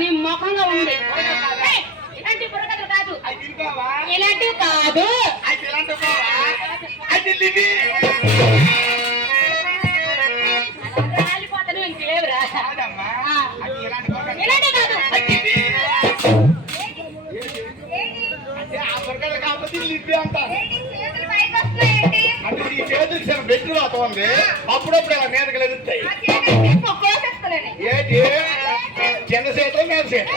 నీ ముఖంగా ఉంది. ఇలాంటి బుర్రకథలు కాదు, ఇలాంటివి కాదు. రాలిపోతాను ఇంకేవరా. ఇలాంటి కాదు. అంటే ఈ చేతులు బెట్టు అవుతుంది, అప్పుడప్పుడు ఇలా మీదకి ఎదుగుతాయి. ఏంటి చిన్న చేత మీద చేత.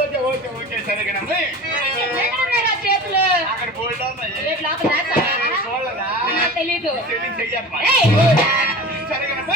ఓకే ఓకే ఓకే సరేనా. చేతులు అక్కడ బోల్డ్ తెలీదు. సరేనా.